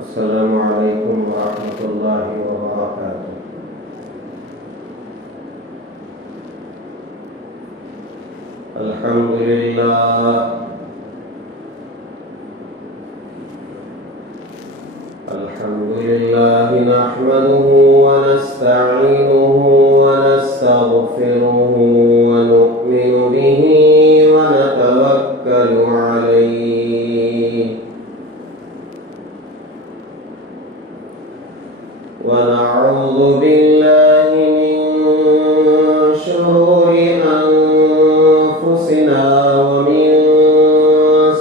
السلام علیکم ورحمۃ اللہ وبرکاتہ۔ الحمد للہ نحمده ونستعینه ونستغفره ونؤمن به ونتوکل علیہ ونعوذ باللہ من شرور انفسنا ومن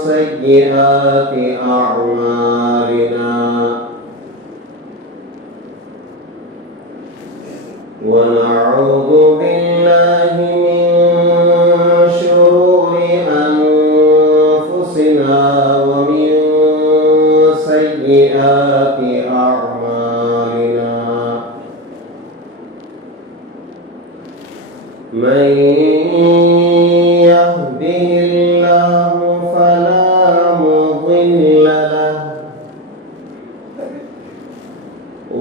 سیئات اعمالنا ونعوذ باللہ من شرور انفسنا ومن سیئات اعمالنا من يهده الله فلا مضل له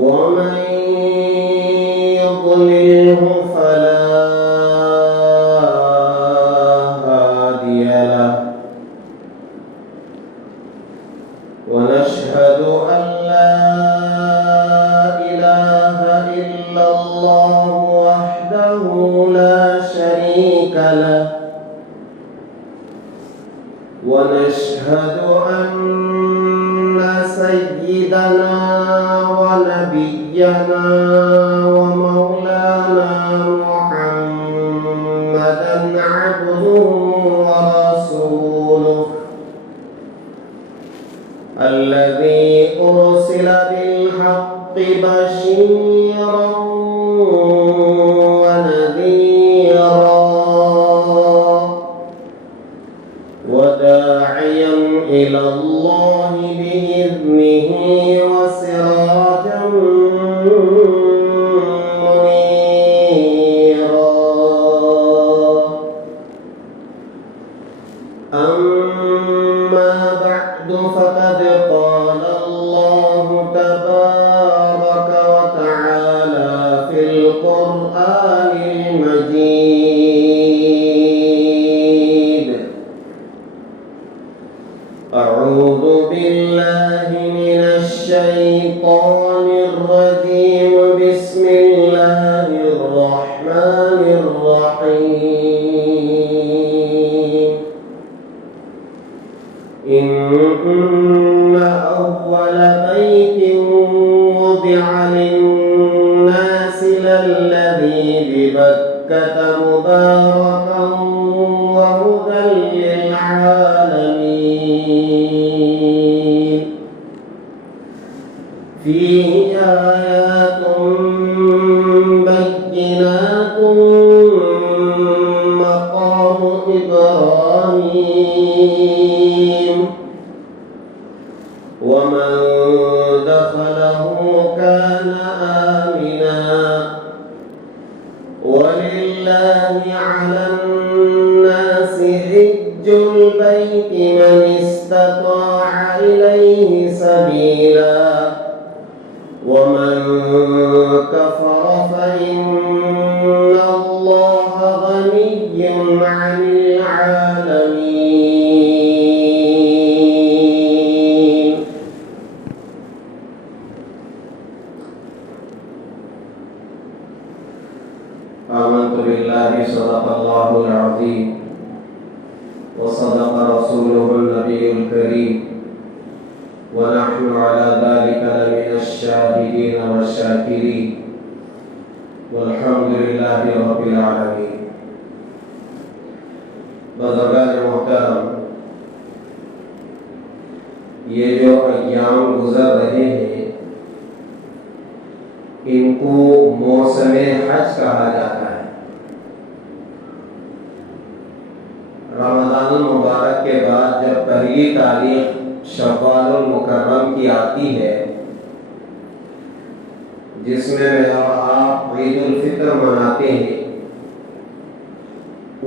ومن يضلله فلا هادي له ونشهد أن لا إله إلا الله وحده لا شريك له ونشهد أن سيدنا ونبينا ومولانا محمدا عبده ورسوله الذي أرسل بالحق بشيرا ونذيرا وداعيا إلى الله بإذنه وسراجا منيرا أما بعد فقد قال الله تبارك وتعالى في القرآن المجيد أعوذ بالله من الشيطان الرجيم بسم الله الرحمن الرحيم إن أول بيت وضع للناس للذي ببكة مباركا وهدى للعالمين فيه آيات بينات مقام إبراهيم ومن دخله كان آمنا ولله على الناس حج البيت من استطاع إليه سبيلا ومن كفر فإن الله غني عن العالمين آمنت بالله صدق الله العظيم وصدق رسوله النبي الكريم ونحن على ذلك لمن الشاهدين والشاكرين والحمد لله رب العالمين۔ بزرگان محترم، یہ جو ایام گزر رہے ہیں ان کو موسم حج کہا جاتا ہے۔ رمضان المبارک کے بعد جب پہلی تاریخ شوال المکرم کی آتی ہے جس میں میں اور آپ عید الفطر مناتے ہیں،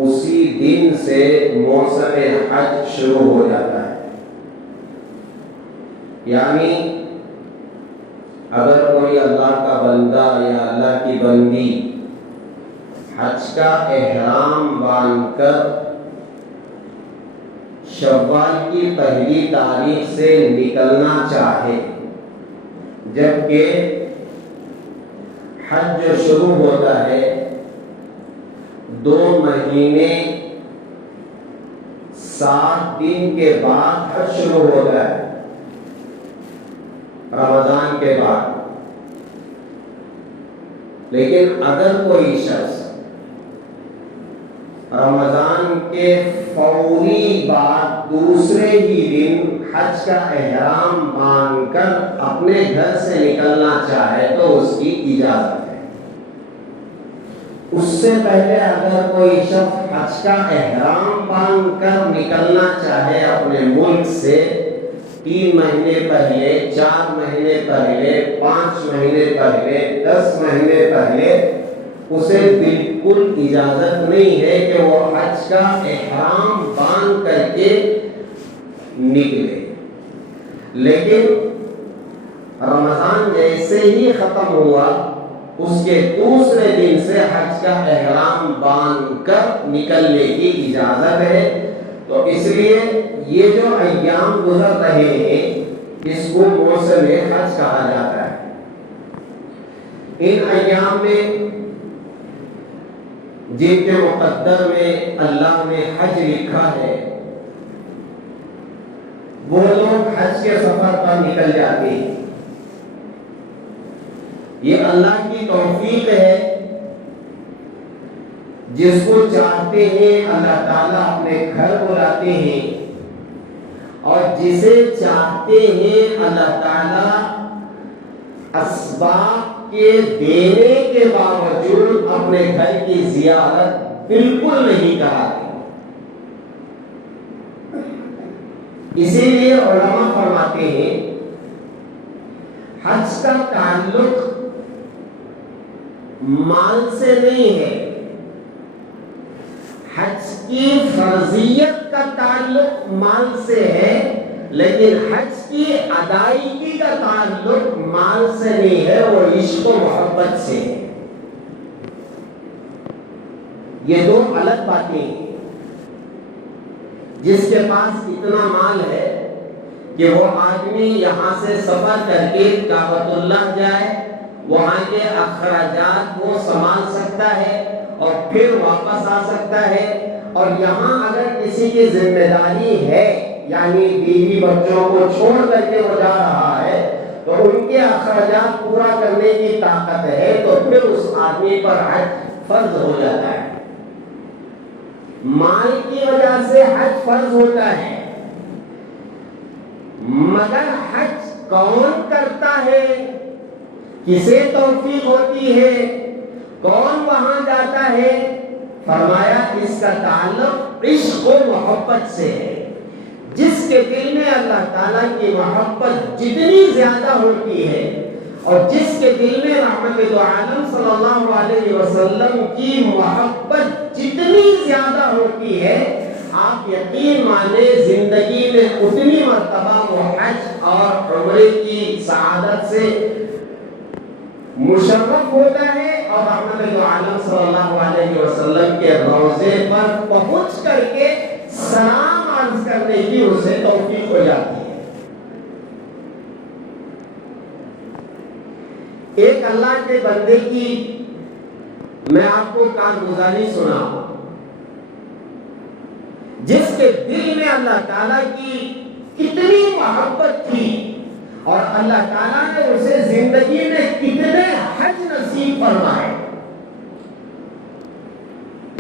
اسی دن سے موسم حج شروع ہو جاتا ہے، یعنی اگر کوئی اللہ کا بندہ یا اللہ کی بندی حج کا احرام باندھ کر شوال کی پہلی تاریخ سے نکلنا چاہے، جبکہ حج جو شروع ہوتا ہے 2 مہینے 7 دن کے بعد حج شروع ہوتا ہے، رمضان کے بعد. لیکن اگر کوئی شخص رمضان کے فوری بعد دوسرے ہی دن حج کا احرام باندھ کر اپنے گھر سے نکلنا چاہے تو اس کی اجازت ہے. اس سے پہلے اگر کوئی شخص حج کا احرام باندھ کر نکلنا چاہے اپنے ملک سے 3 مہینے پہلے، 4 مہینے پہلے، 5 مہینے پہلے، 10 مہینے پہلے، اسے بالکل اجازت نہیں ہے کہ وہ حج کا احرام باندھ کر کے نکلے. لیکن رمضان جیسے ہی ختم ہوا اس کے دوسرے دن سے حج کا احرام باندھ کر نکلنے کی اجازت ہے. تو اس لیے یہ جو ایام گزر رہے ہیں اس کو موسم حج کہا جاتا ہے. ان ایام میں جن کے مقدر میں اللہ نے حج لکھا ہے وہ لوگ حج کے سفر پر نکل جاتے ہیں. یہ اللہ کی توفیق ہے. جس کو چاہتے ہیں اللہ تعالیٰ اپنے گھر بلاتے ہیں اور جسے چاہتے ہیں اللہ تعالیٰ اسباب کے دینے کے باوجود اپنے گھر کی زیارت بالکل نہیں کراتے. اسی لیے علماء فرماتے ہیں حج کا تعلق مال سے نہیں ہے، حج کی فرضیت کا تعلق مال سے ہے، لیکن حج کی ادائیگی کا تعلق مال سے نہیں ہے، وہ عشق و محبت سے ہے. یہ 2 الگ باتیں ہیں. جس کے پاس اتنا مال ہے کہ وہ آدمی یہاں سے سفر کر کے کعبۃ اللہ جائے، وہاں کے اخراجات وہ سنبھال سکتا ہے اور پھر واپس آ سکتا ہے. اور یہاں اگر کسی کی ذمہ داری ہے یعنی بیوی بچوں کو چھوڑ کر کے وہ جا رہا ہے تو ان کے اخراجات پورا کرنے کی طاقت ہے تو پھر اس آدمی پر حج فرض ہو جاتا ہے. مال کی وجہ سے حج فرض ہوتا ہے، مگر حج کون کرتا ہے، کسے توفیق ہوتی ہے، کون وہاں جاتا ہے؟ فرمایا اس کا تعلق عشق و محبت سے ہے. جس کے دل میں اللہ تعالیٰ کی محبت جتنی زیادہ ہوتی ہے اور جس کے دل میں رحمت دو عالم صلی اللہ علیہ وسلم کی محبت جتنی زیادہ ہوتی ہے، آپ یقین مانے زندگی میں اتنی مرتبہ وہ حج اور عمرے کی سعادت سے مشرف ہوتا ہے اور رحمت دو عالم صلی اللہ علیہ وسلم کے روضے پر پہنچ کر کے سلام عرض کرنے کی اسے توفیق ہو جاتی ہے. ایک اللہ کے بندے کی میں آپ کو کارگزاری سناؤں جس کے دل میں اللہ تعالیٰ کی کتنی محبت تھی اور اللہ تعالیٰ نے اسے زندگی میں کتنے حج نصیب فرمائے.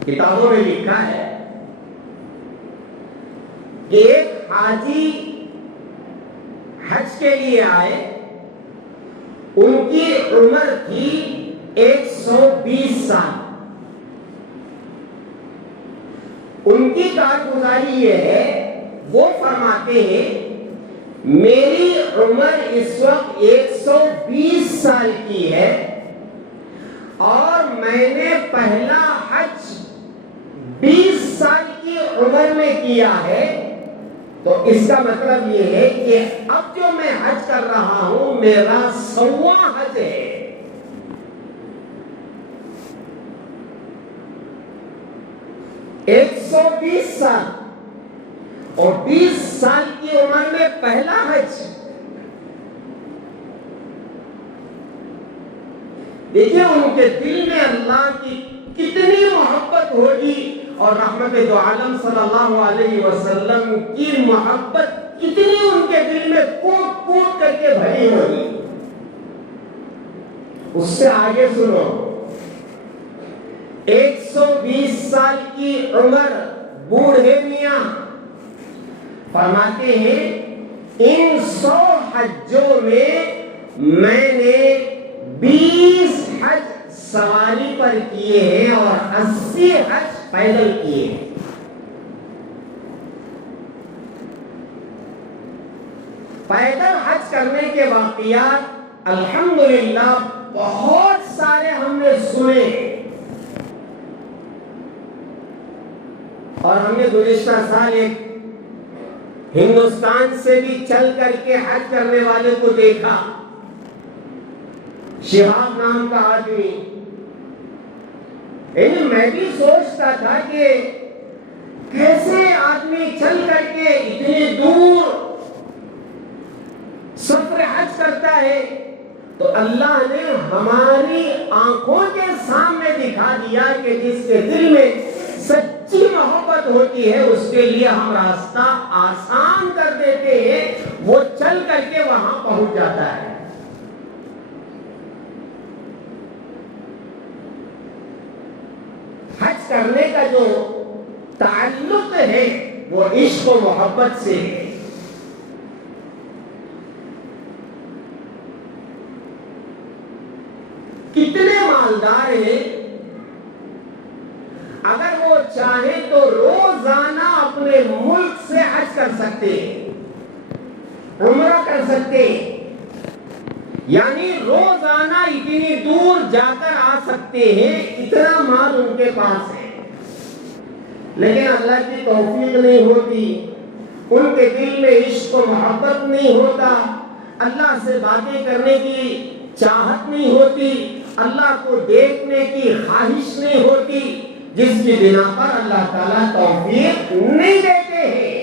کتابوں میں لکھا ہے کہ ایک حاجی حج کے لیے آئے، ان کی عمر تھی 120 سال. ان کی کارگزاری یہ ہے، وہ فرماتے ہیں میری عمر اس وقت 120 سال کی ہے اور میں نے پہلا حج 20 سال کی عمر میں کیا ہے. تو اس کا مطلب یہ ہے کہ اب جو میں حج کر رہا ہوں میرا 100واں حج ہے. 120 سال اور 20 سال کی عمر میں پہلا حج. دیکھیں ان کے دل میں اللہ کی کتنی محبت ہوگی اور رحمت دو عالم صلی اللہ علیہ وسلم کی محبت کتنی ان کے دل میں کوٹ کوٹ کر کے بھری ہوگی. اس سے آگے سنو. 120 سال کی عمر بوڑھے میاں فرماتے ہیں ان 100 حجوں میں نے 20 حج سواری پر کیے ہیں اور 80 حج پیدل کیے ہیں. پیدل حج کرنے کے واقعات الحمدللہ بہت سارے ہم نے سنے اور ہم نے گزشتہ سال ایک ہندوستان سے بھی چل کر کے حج کرنے والے کو دیکھا. شہاب نام کا آدمی. میں بھی سوچتا تھا کہ کیسے آدمی چل کر کے اتنی دور سفر حج کرتا ہے. تو اللہ نے ہماری آنکھوں کے سامنے دکھا دیا کہ جس کے دل میں سچی محبت ہوتی ہے اس کے لیے ہم راستہ آسان کر دیتے ہیں, وہ چل کر کے وہاں پہنچ جاتا ہے. حج کرنے کا جو تعلق ہے وہ عشق و محبت سے ہے. کتنے مالدار ہیں اگر وہ چاہے تو روزانہ اپنے ملک سے حج کر سکتے ہیں, عمرہ کر سکتے ہیں, یعنی روزانہ اتنی دور جا کر آ سکتے ہیں, اتنا مال ان کے پاس ہے. لیکن اللہ کی توفیق نہیں ہوتی, ان کے دل میں عشق و محبت نہیں ہوتا, اللہ سے باتیں کرنے کی چاہت نہیں ہوتی, اللہ کو دیکھنے کی خواہش نہیں ہوتی, جس کی بنا پر اللہ تعالیٰ توفیق نہیں دیتے ہیں,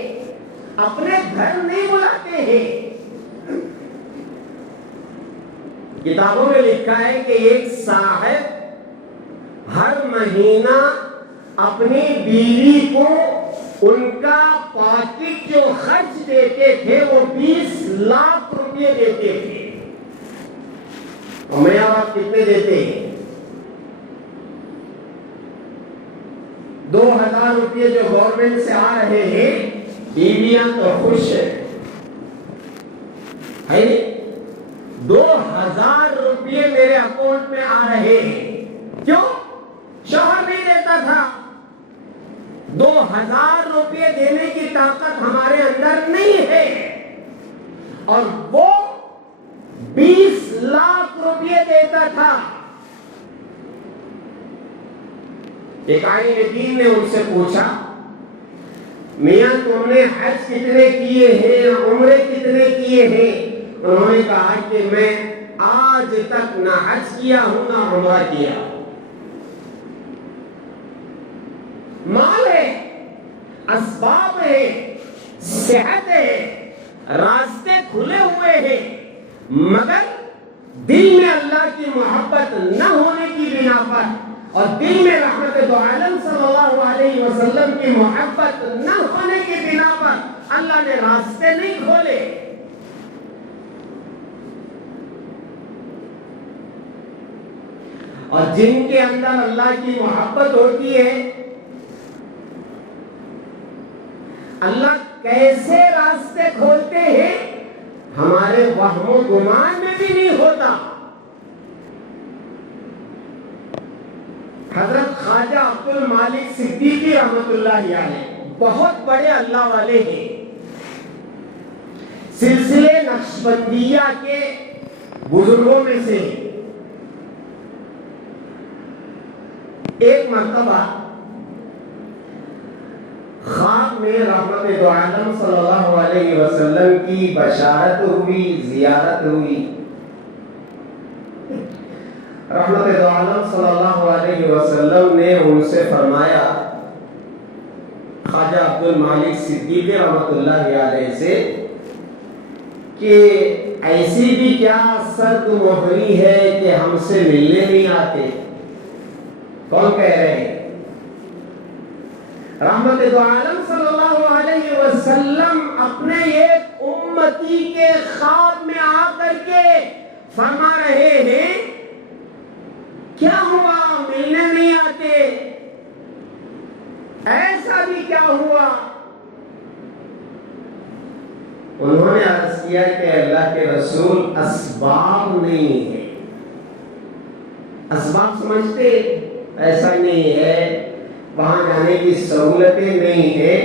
اپنے گھر نہیں بلاتے ہیں. کتابوں میں لکھا ہے کہ ایک صاحب ہر مہینہ اپنی بیوی کو ان کا پاکٹ جو خرچ دیتے تھے وہ 20 لاکھ روپے دیتے تھے. اور میں آپ کتنے دیتے ہیں؟ 2000 روپے جو گورنمنٹ سے آ رہے ہیں, بیویاں تو خوش ہیں. 2000 روپے میرے اکاؤنٹ میں آ رہے ہیں. کیوں؟ شوہر نہیں دیتا تھا. 2000 روپے دینے کی طاقت ہمارے اندر نہیں ہے, اور وہ 20 لاکھ روپے دیتا تھا. ایک عالم دین نے ان سے پوچھا, میاں تم نے حج کتنے کیے ہیں, عمرے کتنے کیے ہیں؟ انہوں نے کہا کہ میں آج تک نہ حج کیا ہوں نہ عمرہ کیا. مال ہے, اسباب ہے, صحت ہے, راستے کھلے ہوئے ہیں, مگر دل میں اللہ کی محبت نہ ہونے کی بنا پر اور دل میں رحمت دو عالم صلی اللہ علیہ وسلم کی محبت نہ ہونے کی بنا پر اللہ نے راستے نہیں کھولے. اور جن کے اندر اللہ کی محبت ہوتی ہے, اللہ کیسے راستے کھولتے ہیں ہمارے وہم و گمان میں بھی نہیں ہوتا. حضرت خواجہ عبد المالک صدیقی رحمت اللہ علیہ بہت بڑے اللہ والے ہیں. سلسلے نقشبندیہ کے بزرگوں میں سے ایک مرتبہ خواب میں رحمت دو عالم صلی اللہ علیہ وسلم کی بشارت ہوئی, زیارت ہوئی. رحمت دو عالم صلی اللہ علیہ وسلم نے ان سے فرمایا، خواجہ عبد المالک صدیقی رحمت اللہ علیہ سے، کہ ایسی بھی کیا سرد مہری ہے کہ ہم سے ملنے نہیں آتے؟ کون کہہ رہے ہیں؟ رحمت دو عالم صلی اللہ علیہ وسلم اپنے ایک امتی کے خواب میں آ کر کے فرما رہے ہیں، کیا ہوا ملنے نہیں آتے؟ ایسا بھی کیا ہوا؟ انہوں نے عرض کیا کہ اللہ کے رسول، اسباب نہیں ہے۔ اسباب سمجھتے؟ ایسا نہیں ہے، وہاں جانے کی سہولتیں نہیں ہیں۔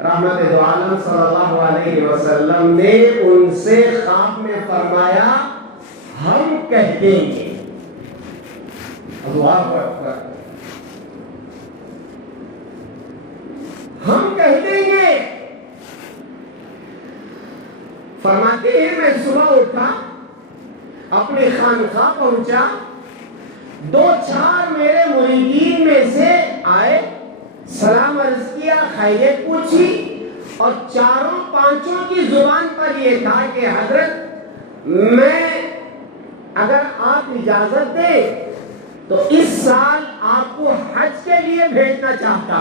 رحمت دو عالم صلی اللہ علیہ وسلم نے ان سے خواب میں فرمایا، ہم کہہ دیں گے۔ اللہ اکبر، ہم کہہ دیں گے۔ فرماتے ہیں میں صبح اٹھا، اپنے خانقاہ پہنچا، دو چار میرے مریدین میں سے آئے، سلام عرض کیا، خیریت پوچھی، اور چاروں پانچوں کی زبان پر یہ تھا کہ حضرت میں اگر آپ اجازت دیں تو اس سال آپ کو حج کے لیے بھیجنا چاہتا۔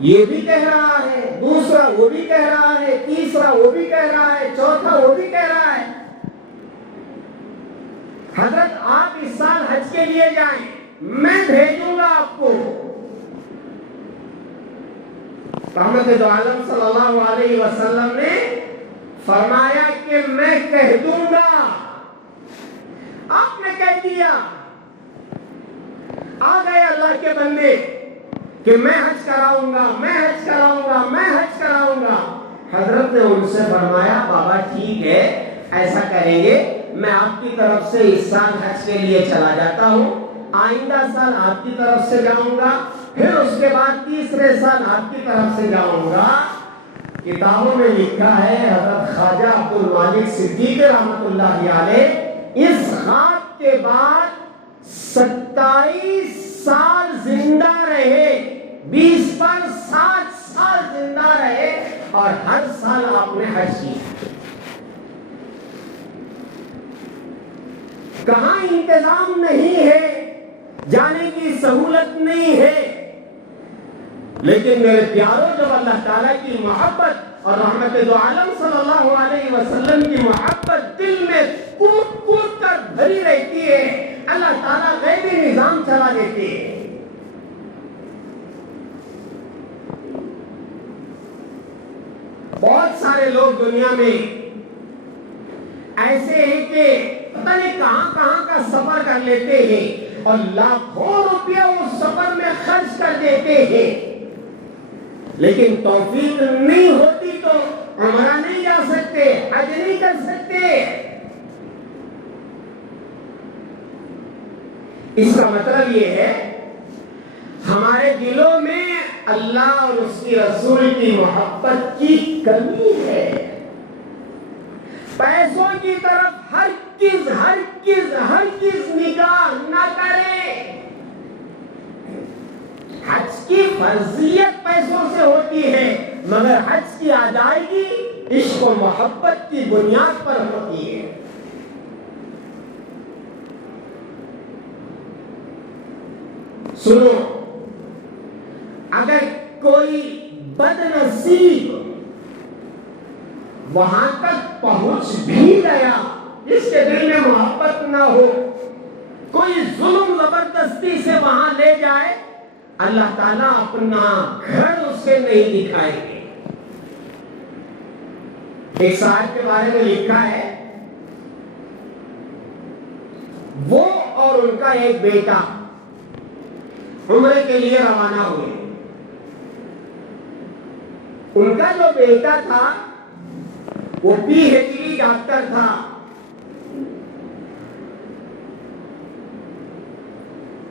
یہ بھی کہہ رہا ہے، دوسرا وہ بھی کہہ رہا ہے، تیسرا وہ بھی کہہ رہا ہے، چوتھا وہ بھی کہہ رہا ہے، حضرت آپ اس سال حج کے لیے جائیں، میں بھیجوں گا آپ کو۔ رحمت دو عالم صلی اللہ علیہ وسلم نے فرمایا کہ میں کہہ دوں گا۔ آپ نے کہہ دیا، آ گئے اللہ کے بندے کہ میں حج کراؤں گا، میں حج کراؤں گا، میں حج کراؤں گا۔ حضرت نے ان سے فرمایا، بابا ٹھیک ہے، ایسا کریں گے، میں آپ کی طرف سے اس سال حج کے لیے چلا جاتا ہوں، آئندہ سال آپ کی طرف سے جاؤں گا، پھر اس کے بعد تیسرے سال آپ کی طرف سے جاؤں گا۔ کتابوں میں لکھا ہے حضرت خواجہ عبد المالک صدیقی رحمت اللہ علیہ اس خواب کے بعد 27 سال زندہ رہے، 20 پر 60 سال زندہ رہے، اور ہر سال آپ نے حج کیا۔ کہاں انتظام نہیں ہے، جانے کی سہولت نہیں ہے، لیکن میرے پیاروں، جب اللہ تعالیٰ کی محبت اور رحمت دو عالم صلی اللہ علیہ وسلم کی محبت دل میں کود کود کر بھری رہتی ہے، اللہ تعالیٰ غیبی نظام چلا دیتے ہیں۔ بہت سارے لوگ دنیا میں ایسے ہیں کہ پتہ نہیں کہاں کہاں کا سفر کر لیتے ہیں اور لاکھوں روپیہ اس سفر میں خرچ کر دیتے ہیں، لیکن توفیق نہیں ہوتی تو عمرہ نہیں جا سکتے، حج نہیں کر سکتے۔ اس کا مطلب یہ ہے ہمارے دلوں میں اللہ اور اس کی رسول کی محبت کی کمی ہے۔ پیسوں کی طرف ہرگز ہرگز ہرگز نگاہ نہ کریں۔ حج کی فرضیت پیسوں سے ہوتی ہے، مگر حج کی ادائیگی عشق و محبت کی بنیاد پر ہوتی ہے۔ سنو، اگر کوئی بد نصیب وہاں تک پہنچ بھی گیا، جس کے دل میں محبت نہ ہو، کوئی ظلم زبردستی سے وہاں لے جائے، اللہ تعالیٰ اپنا گھر اسے نہیں دکھائیں گے۔ ایک صاحب کے بارے میں لکھا ہے، وہ اور ان کا ایک بیٹا عمرے کے لیے روانہ ہوئے۔ ان کا جو بیٹا تھا وہ PhD ڈاکٹر تھا۔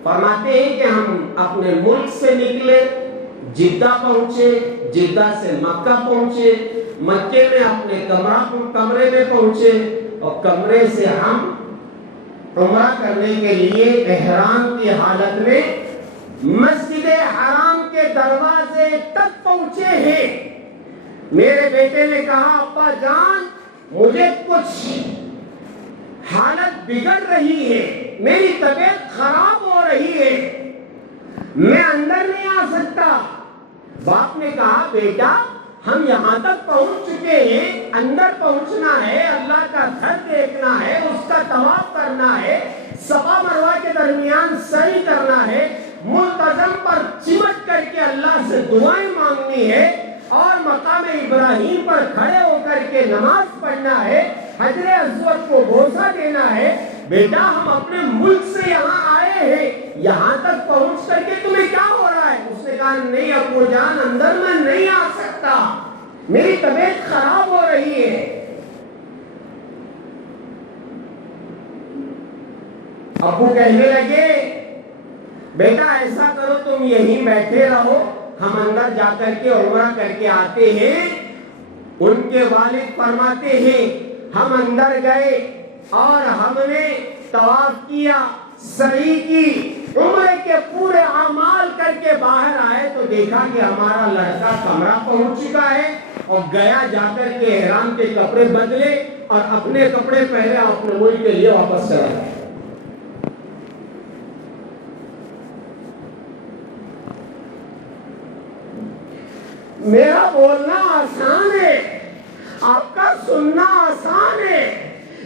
فرماتے ہیں کہ ہم اپنے ملک سے نکلے، جدہ پہنچے، جدہ سے مکہ پہنچے، مکے میں اپنے کمرے میں پہنچے، اور کمرے سے ہم عمرہ کرنے کے لیے احرام کی حالت میں مسجد حرام کے دروازے تک پہنچے ہیں. میرے بیٹے نے کہا ابا جان مجھے کچھ حالت بگڑ رہی ہے, میری طبیعت خراب ہو رہی ہے, میں اندر نہیں آ سکتا. باپ نے کہا بیٹا ہم یہاں تک پہنچ چکے ہیں, اندر پہنچنا ہے, اللہ کا گھر دیکھنا ہے, اس کا طواف کرنا ہے, صفا مروہ کے درمیان سعی کرنا ہے, ملتزم پر چمٹ کر کے اللہ سے دعائیں مانگنی ہے, اور مقام ابراہیم پر کھڑے ہو کر کے نماز پڑھنا ہے, حجر اسود کو بوسہ دینا ہے. بیٹا ہم اپنے ملک سے یہاں آئے ہیں, یہاں تک پہنچ کر کے تمہیں کیا ہو رہا ہے؟ اس نے کہا نہیں ابو جان اندر میں نہیں آ سکتا, میری طبیعت خراب ہو رہی ہے. ابو کہنے لگے بیٹا ایسا کرو تم یہیں بیٹھے رہو, ہم اندر جا کر کے عمرہ کر کے آتے ہیں. ان کے والد فرماتے ہیں ہم اندر گئے اور ہم نے طواف کیا, سعی کی, عمرے کے پورے اعمال کر کے باہر آئے تو دیکھا کہ ہمارا لڑکا کمرہ پہنچ چکا ہے, اور گیا جا کر کے احرام کے کپڑے بدلے اور اپنے کپڑے پہنے اپنے ملک کے لیے واپس چلا گیا. میرا بولنا آسان ہے, آپ کا سننا آسان ہے.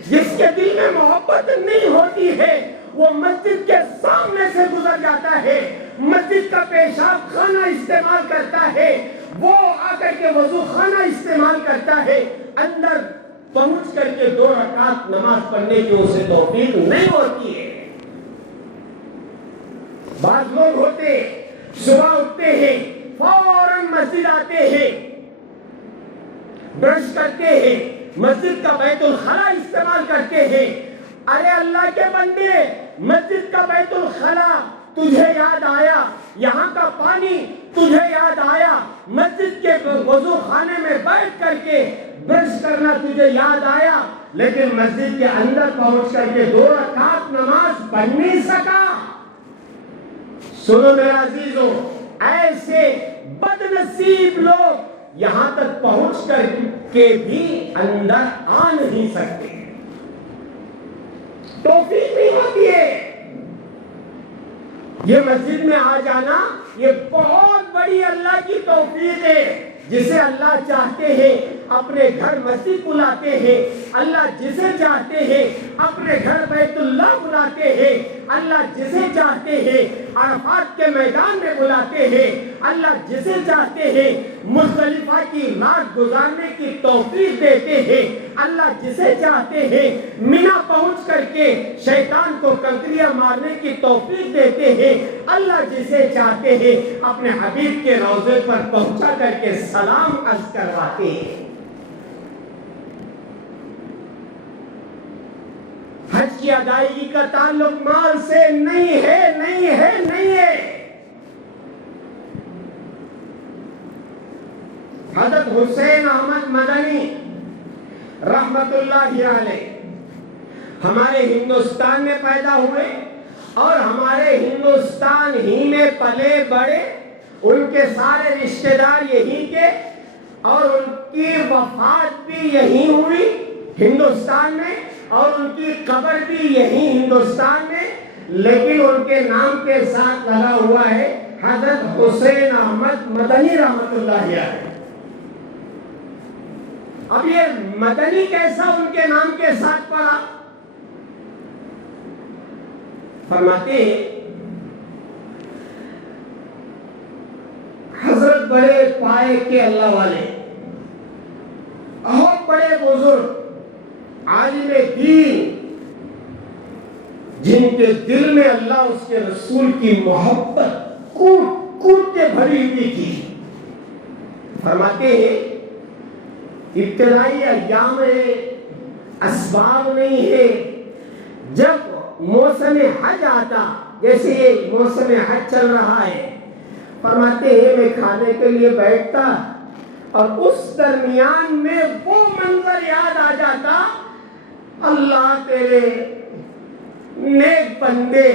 جس کے دل میں محبت نہیں ہوتی ہے وہ مسجد کے سامنے سے گزر جاتا ہے, مسجد کا پیشاب خانہ استعمال کرتا ہے, وہ آ کر کے وضو خانہ استعمال کرتا ہے, اندر پہنچ کر کے 2 رکعت نماز پڑھنے کی اسے توفیق نہیں ہوتی ہے. بعض لوگ ہوتے صبح اٹھتے ہیں فوراً مسجد آتے ہیں, برش کرتے ہیں, مسجد کا بیت الخلا استعمال کرتے ہیں. ارے اللہ کے بندے مسجد کا بیت الخلا تجھے یاد آیا, یہاں کا پانی تجھے یاد آیا, مسجد کے وضو خانے میں بیٹھ کر کے برش کرنا تجھے یاد آیا, لیکن مسجد کے اندر پہنچ کر کے 2 رکعت نماز پڑھ نہیں سکا. سنو میرا عزیزو, ایسے بد نصیب لوگ یہاں تک پہنچ کر کے بھی اندر آ نہیں سکتے, توفیق نہیں ہوتی ہے. یہ مسجد میں آ جانا یہ بہت بڑی اللہ کی توفیق ہے. جسے اللہ چاہتے ہیں اپنے گھر مسجد بلاتے ہیں, اللہ جسے چاہتے ہیں اپنے گھر بیت اللہ بلاتے ہیں, اللہ جسے چاہتے ہیں عرفات کے میدان میں بلاتے ہیں, اللہ جسے چاہتے ہیں مزدلفہ کی رات گزارنے کی توفیق دیتے ہیں, اللہ جسے چاہتے ہیں مینا پہنچ کر کے شیطان کو کنکریاں مارنے کی توفیق دیتے ہیں, اللہ جسے چاہتے ہیں اپنے حبیب کے روضے پر پہنچا کر کے سلام عرض کرواتے ہیں. حج کی ادائیگی کا تعلق مال سے نہیں ہے, نہیں ہے, نہیں ہے. حضرت حسین احمد مدنی رحمت اللہ علیہ ہمارے ہندوستان میں پیدا ہوئے اور ہمارے ہندوستان ہی میں پلے بڑے. ان کے سارے رشتہ دار یہیں کے, اور ان کی وفات بھی یہیں ہوئی ہندوستان میں, اور ان کی قبر بھی یہیں ہندوستان میں, لیکن ان کے نام کے ساتھ لگا ہوا ہے حضرت حسین احمد مدنی رحمت اللہ علیہ. اب یہ مدنی کیسا ان کے نام کے ساتھ پڑا؟ فرماتے ہیں حضرت بڑے پائے کے اللہ والے, بہت بڑے بزرگ عالم دین, جن کے دل میں اللہ اس کے رسول کی محبت کوٹ کوٹ کے بھری ہوئی تھی. فرماتے ہیں ابتدائی ایام ہے, اسباب نہیں ہے, جب موسم حج آتا, جیسے یہ موسم حج چل رہا ہے, فرماتے ہیں میں کھانے کے لیے بیٹھتا اور اس درمیان میں وہ منظر یاد آ جاتا, اللہ تیرے نیک بندے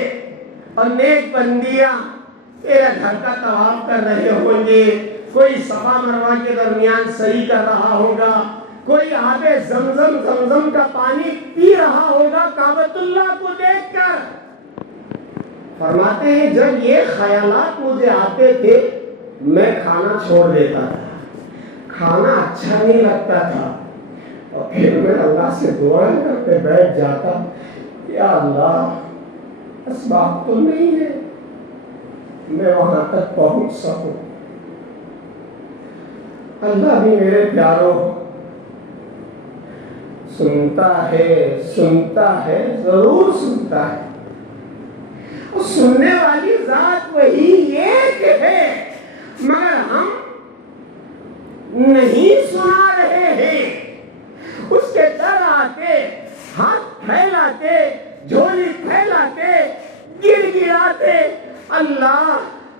اور نیک بندیاں تیرے گھر کا طواف کر رہے ہوں گے، کوئی صفا مروہ کے درمیان سعی کر رہا ہوگا، کوئی آب زمزم کا پانی پی رہا ہوگا کعبۃ اللہ کو دیکھ کر۔ فرماتے ہیں جب یہ خیالات مجھے آتے تھے میں کھانا چھوڑ دیتا تھا، کھانا اچھا نہیں لگتا تھا، اور پھر میں اللہ سے دعائیں کر کے بیٹھ جاتا، یا اللہ اسباب تو نہیں ہے میں وہاں تک پہنچ سکوں۔ اللہ بھی میرے پیاروں سنتا ہے، ضرور سنتا ہے، اور سننے والی ذات وہی ایک ہے، مگر ہم نہیں سنا رہے ہیں۔ اس کے در آتے، ہاتھ پھیلاتے، جھولی پھیلاتے، گر گراتے، اللہ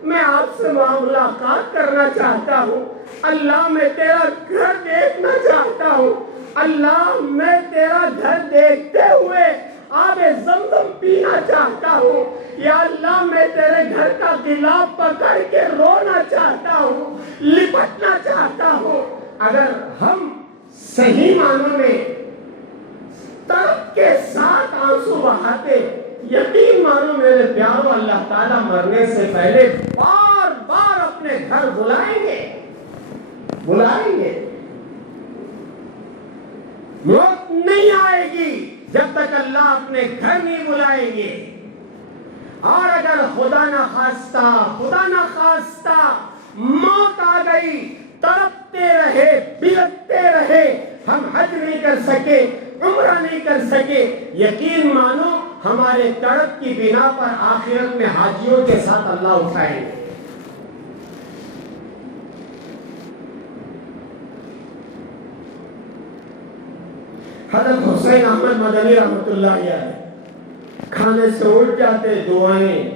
میں آپ سے ملاقات کرنا چاہتا ہوں، اللہ میں تیرا گھر دیکھنا چاہتا ہوں، اللہ میں تیرا گھر دیکھتے ہوئے آب زمزم پینا چاہتا ہوں، یا اللہ میں تیرے گھر کا غلاف پکڑ کے رونا چاہتا ہوں، لپٹنا چاہتا ہوں۔ اگر ہم صحیح معنوں میں طرف کے ساتھ آنسو بہاتے، یقین مانو میرے پیاروں اللہ تعالیٰ مرنے سے پہلے بار بار اپنے گھر بلائیں گے۔ موت نہیں آئے گی جب تک اللہ اپنے گھر نہیں بلائیں گے، اور اگر خدا نہ خواستہ موت آ گئی، تڑپتے رہے، بلکتے رہے، ہم حج نہیں کر سکے، عمرہ نہیں کر سکے، یقین مانو ہمارے تڑپ کی بنا پر آخرت میں حاجیوں کے ساتھ اللہ اٹھائیں گے۔ حضرت حسین احمد مدنی رحمۃ اللہ علیہ کھانے سے اٹھ جاتے، دعائیں،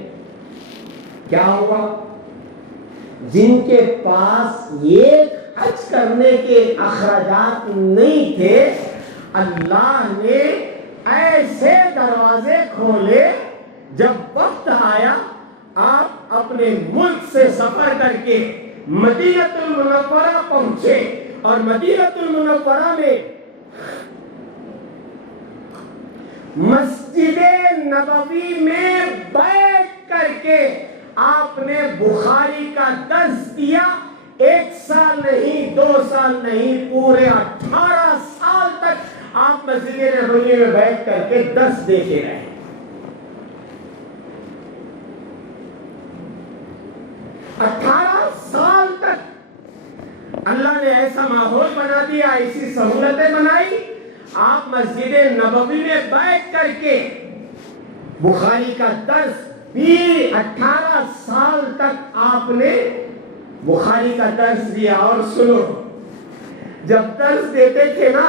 کیا ہوا؟ جن کے پاس ایک حج کرنے کے اخراجات نہیں تھے، اللہ نے ایسے دروازے کھولے، جب وقت آیا آپ اپنے ملک سے سفر کر کے مدینہ المنورہ پہنچے، اور مدینہ المنورہ میں مسجد نبوی میں بیٹھ کر کے آپ نے بخاری کا درس دیا، 1 سال نہیں، 2 سال نہیں، پورے 18 سال تک آپ مسجد نبوی میں بیٹھ کر کے درس دیتے رہے۔ 18 سال تک اللہ نے ایسا ماحول بنا دیا، ایسی سہولتیں بنائی، آپ مسجد نبوی میں بیٹھ کر کے بخاری کا درس بھی 18 سال تک آپ نے بخاری کا درس دیا۔ اور سنو، جب درس دیتے تھے نا،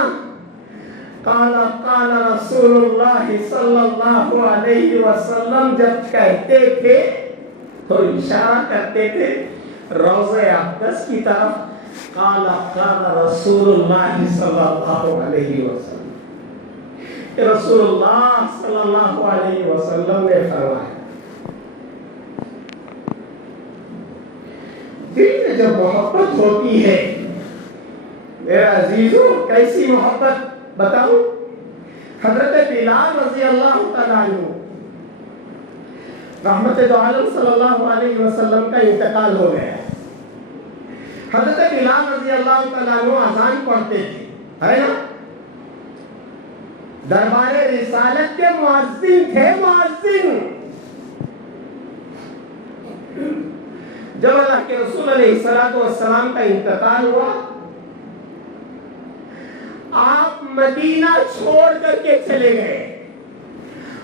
قال رسول اللہ صلی اللہ علیہ وسلم جب کہتے تھے تو اشارہ کرتے تھے روضہ اقدس کی طرف، قال رسول اللہ صلی اللہ علیہ وسلم، رسول اللہ صلی اللہ علیہ وسلم نے فرمایا۔ دل میں جب محبت ہوتی ہے میرے عزیزوں، کیسی محبت بتاؤں؟ حضرت بلال رضی اللہ تعالیٰ عنہ، رحمت دو عالم صلی اللہ علیہ وسلم کا انتقال ہو گیا۔ حضرت بلال رضی اللہ تعالیٰ عنہ اذان پڑھتے تھے، ہے نا؟ دربار رسالت کے مؤذن تھے، مؤذن۔ جب اللہ کے رسول علیہ السلام کا انتقال ہوا، آپ مدینہ چھوڑ کر کے چلے گئے۔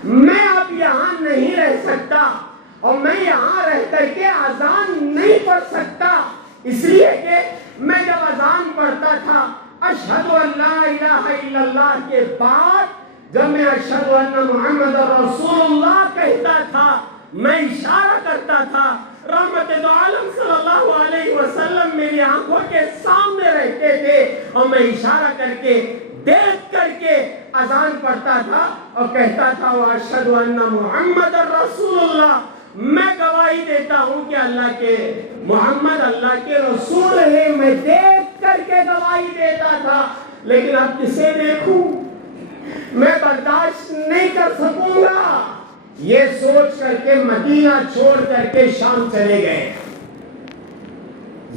میں اب یہاں نہیں رہ سکتا، اور میں یہاں رہ کر کے اذان نہیں پڑھ سکتا، اس لیے کہ میں جب اذان پڑھتا تھا اشہد ان لا الہ الا اللہ کے بعد جب میں اشہد ان محمد رسول اللہ کہتا تھا، میں اشارہ کرتا تھا، رحمت دو عالم صلی اللہ علیہ وسلم میری آنکھوں کے سامنے رہتے تھے، اور میں اشارہ کر کے دیکھ کر کے اذان پڑھتا تھا اور کہتا تھا واشہد ان محمد رسول اللہ، میں گواہی دیتا ہوں کہ محمد اللہ کے رسول ہے، میں دیکھ کر کے گواہی دیتا تھا، لیکن اب کسے دیکھوں، میں برداشت نہیں کر سکوں گا، یہ سوچ کر کے مدینہ چھوڑ کر کے شام چلے گئے۔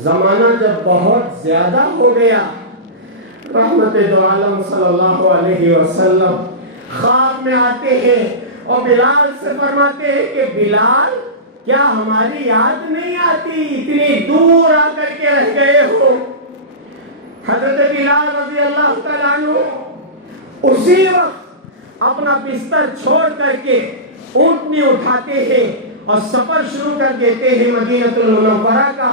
زمانہ جب بہت زیادہ ہو گیا، رحمت دو عالم صلی اللہ علیہ وسلم خواب میں آتے ہیں اور بلال سے فرماتے ہیں کہ بلال کیا ہماری یاد نہیں آتی، اتنی دور آ کر کے رہ گئے ہو؟ حضرت بلال رضی اللہ تعالیٰ عنہ اسی وقت اپنا بستر چھوڑ کر کے اونٹنی اٹھاتے ہیں اور سفر شروع کر دیتے ہیں مدینہ المنورہ کا۔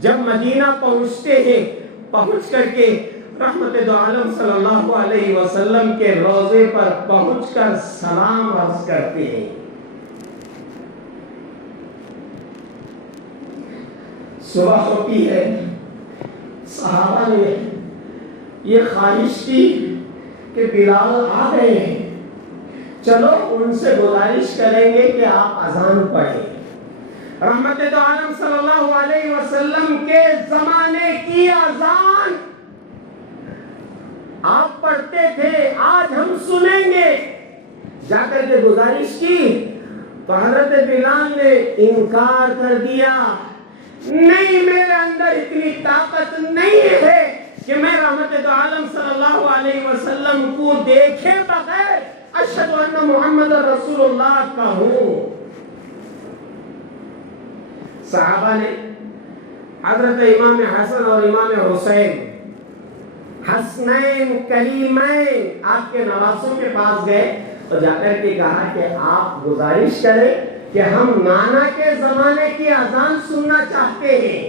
جب مدینہ پہنچتے ہیں، پہنچ کر کے رحمت دو عالم صلی اللہ علیہ وسلم کے روضے پر پہنچ کر سلام عرض کرتے ہیں۔ صبح ہوتی ہے، صحابہ نے یہ خواہش کی کہ بلال آ گئے ہیں، چلو ان سے گزارش کریں گے کہ آپ اذان پڑھیں۔ رحمت دو عالم صلی اللہ علیہ وسلم کے زمانے کی اذان آپ پڑھتے تھے، آج ہم سنیں گے۔ جا کر کے گزارش کی تو حضرت بلال نے انکار کر دیا، نہیں میرے اندر اتنی طاقت نہیں ہے کہ میں رحمت دو عالم صلی اللہ علیہ وسلم کو دیکھے بغیر اشہد ان محمد رسول اللہ کہوں۔ صحابہ نے حضرت امام حسن اور امام حسین، حسنین کریمین، آپ کے نواسوں کے پاس گئے اور جا کر کے کہا کہ آپ گزارش کریں کہ ہم نانا کے زمانے کی اذان سننا چاہتے ہیں۔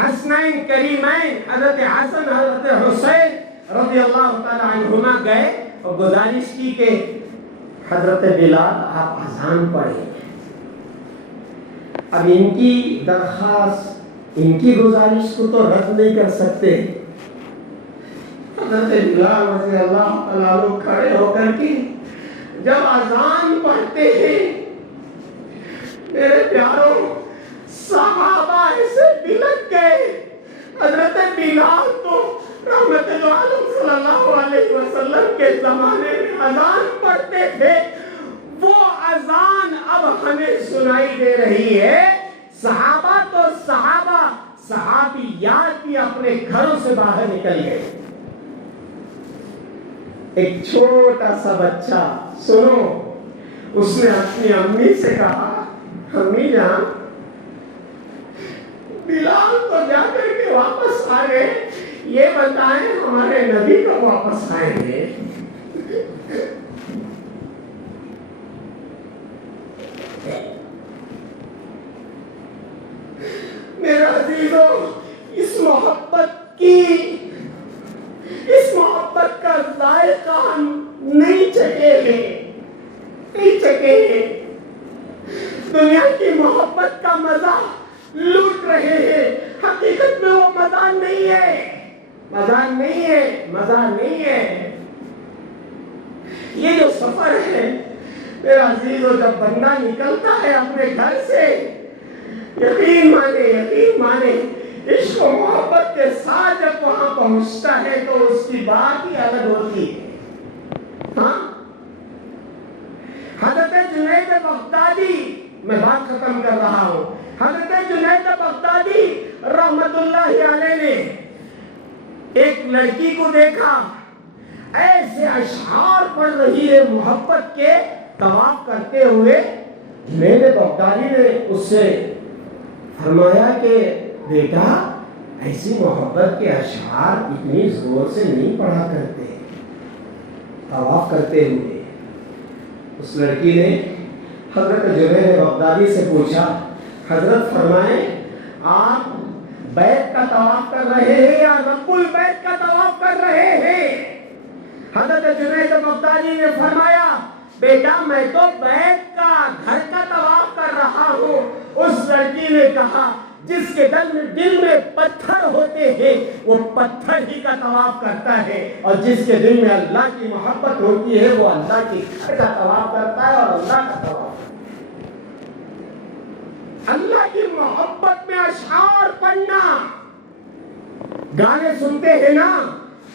حسنین کریمین حضرت حسن حضرت حسین رضی اللہ تعالی عنہما گئے اور گزارش کی کہ حضرت بلال آپ اذان پڑھیں۔ اب ان کی درخواست، ان کی گزارش کو تو رد نہیں کر سکتے۔ حضرت بلال رضی اللہ تعالیٰ عنہ کھڑے ہو کر کے جب اذان پڑھتے ہیں، میرے پیاروں صحابہ ایسے بلک گئے۔ حضرت بلال تو رحمت عالم صلی اللہ علیہ وسلم کے زمانے میں اذان پڑھتے تھے، وہ اذان اب ہمیں سنائی دے رہی ہے۔ صحابہ تو صحابیات بھی اپنے گھروں سے باہر نکل گئے۔ ایک چھوٹا سا بچہ، سنو، اس نے اپنی امی سے کہا، امی جان بلال تو جا کر کے واپس آ گئے، یہ بتائیں ہمارے نبی کب واپس آئیں گے؟ میرے عزیزوں، اس محبت کا ذائقہ ہم نہیں چکے ہیں، دنیا کی محبت کا مزہ لوٹ رہے ہیں، حقیقت میں وہ مزہ نہیں ہے۔ یہ جو سفر ہے میرے عزیزوں، جب بندہ نکلتا ہے اپنے گھر سے، یقین مانے عشق و محبت کے ساتھ جب وہاں پہنچتا ہے تو اس کی بات ہی الگ ہوتی ہے۔ ہاں، حضرت جنید بغدادی، میں بات ختم کر رہا ہوں، حضرت جنید بغدادی رحمت اللہ علیہ نے ایک لڑکی کو دیکھا، ایسے اشعار پڑھ رہی ہے محبت کے، طواف کرتے ہوئے۔ جنید بغدادی نے اس سے فرمایا کہ بیٹا ایسی محبت کے اشعار اتنی زور سے نہیں پڑھا کرتے طواف کرتے ہوئے۔ اس لڑکی نے حضرت جنید بغدادی سے پوچھا، حضرت فرمائیں آپ بیت کا طواف کر رہے ہیں یا رب البیت کا طواف کر رہے ہیں؟ حضرت جنید بغدادی نے فرمایا، بیٹا میں تو بیت کا، گھر کا طواف کر رہا ہوں۔ اس لڑکی نے کہا، جس کے دل میں پتھر ہوتے ہیں وہ پتھر ہی کا طواف کرتا ہے، اور جس کے دل میں اللہ کی محبت ہوتی ہے وہ اللہ کے گھر کا طواف کرتا ہے اور اللہ کا طواف۔ اللہ کی محبت میں اشعار پڑھنا، گانے سنتے ہیں نا،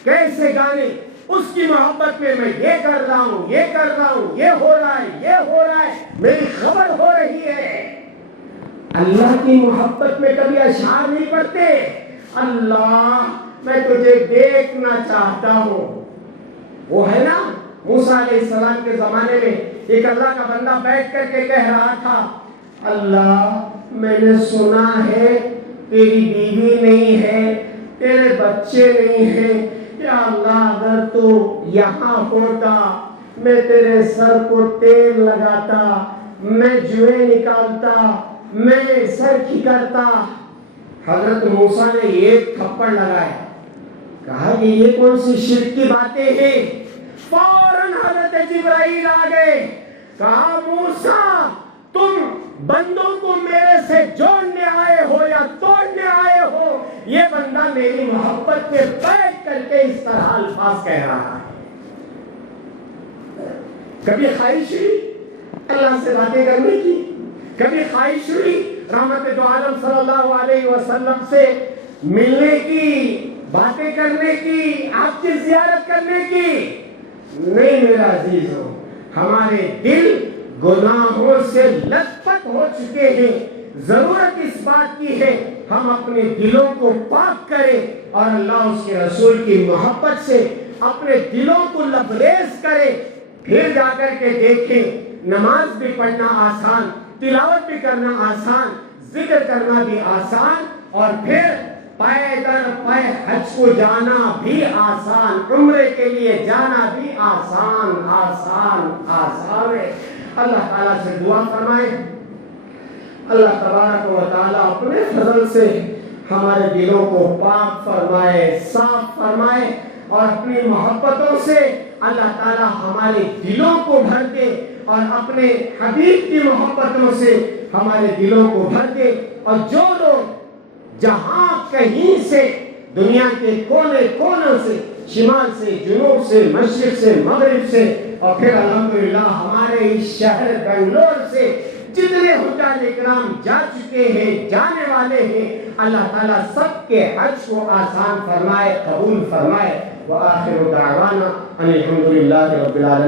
کیسے گانے، اس کی محبت میں میں یہ کر رہا ہوں، یہ کر رہا ہوں، یہ ہو رہا ہے، یہ ہو رہا ہے، میری خبر ہو رہی ہے۔ اللہ کی محبت میں کبھی اشعار نہیں پڑھتے، اللہ میں تجھے دیکھنا چاہتا ہوں۔ وہ ہے نا موسیٰ علیہ السلام کے زمانے میں ایک اللہ کا بندہ بیٹھ کر کے کہہ رہا تھا، اللہ میں نے سنا ہے تیری بیوی نہیں ہے، تیرے بچے نہیں ہیں، یا اللہ اگر تو یہاں ہوتا میں تیرے سر کو تیل لگاتا، میں جوئیں نکالتا، میں سر کھکرتا۔ حضرت موسیٰ نے ایک تھپڑ لگایا، کہا کہ یہ کون سی شرک کی باتیں ہیں؟ فوراً حضرت جبرائیل آ گئے، کہا موسیٰ تم بندوں کو میرے سے جوڑنے آئے ہو یا توڑنے آئے ہو؟ یہ بندہ میری محبت میں بیٹھ کر کے اس طرح الفاظ کہہ رہا ہے۔ کبھی خواہش ہوئی اللہ سے باتیں کرنے کی؟ کبھی خواہش ہوئی رحمت دو عالم صلی اللہ علیہ وسلم سے ملنے کی، باتیں کرنے کی، آپ کی زیارت کرنے کی؟ نہیں میرا عزیزو، ہمارے دل گناہوں سے لت پت ہو چکے ہیں۔ ضرورت اس بات کی ہے ہم اپنے دلوں کو پاک کریں اور اللہ اس کے رسول کی محبت سے اپنے دلوں کو لبریز کریں۔ پھر جا کر کے دیکھیں نماز بھی پڑھنا آسان، تلاوت بھی کرنا آسان، ذکر کرنا بھی آسان، اور پھر پائے در پائے حج کو جانا بھی آسان، عمرے کے لیے جانا بھی آسان آسان آسان ہے۔ اللہ تعالیٰ سے دعا فرمائے اللہ تبارک و تعالیٰ اپنے فضل سے ہمارے دلوں کو پاک فرمائے، صاف فرمائے، اور اپنی محبتوں سے اللہ تعالیٰ ہمارے دلوں کو بھر دے، اور اپنے حبیب کی محبتوں سے ہمارے دلوں کو بھر دے۔ اور جو لوگ جہاں کہیں سے دنیا کے کونے کونوں سے، شمال سے، جنوب سے، مشرق سے، مغرب سے، اور پھر الحمدللہ ہمارے اس شہر بنگلور سے جتنے حجاج اکرام جا چکے ہیں، جانے والے ہیں، اللہ تعالیٰ سب کے حج کو آسان فرمائے، قبول فرمائے۔ وآخر دعوانا ان الحمدللہ رب العالمین۔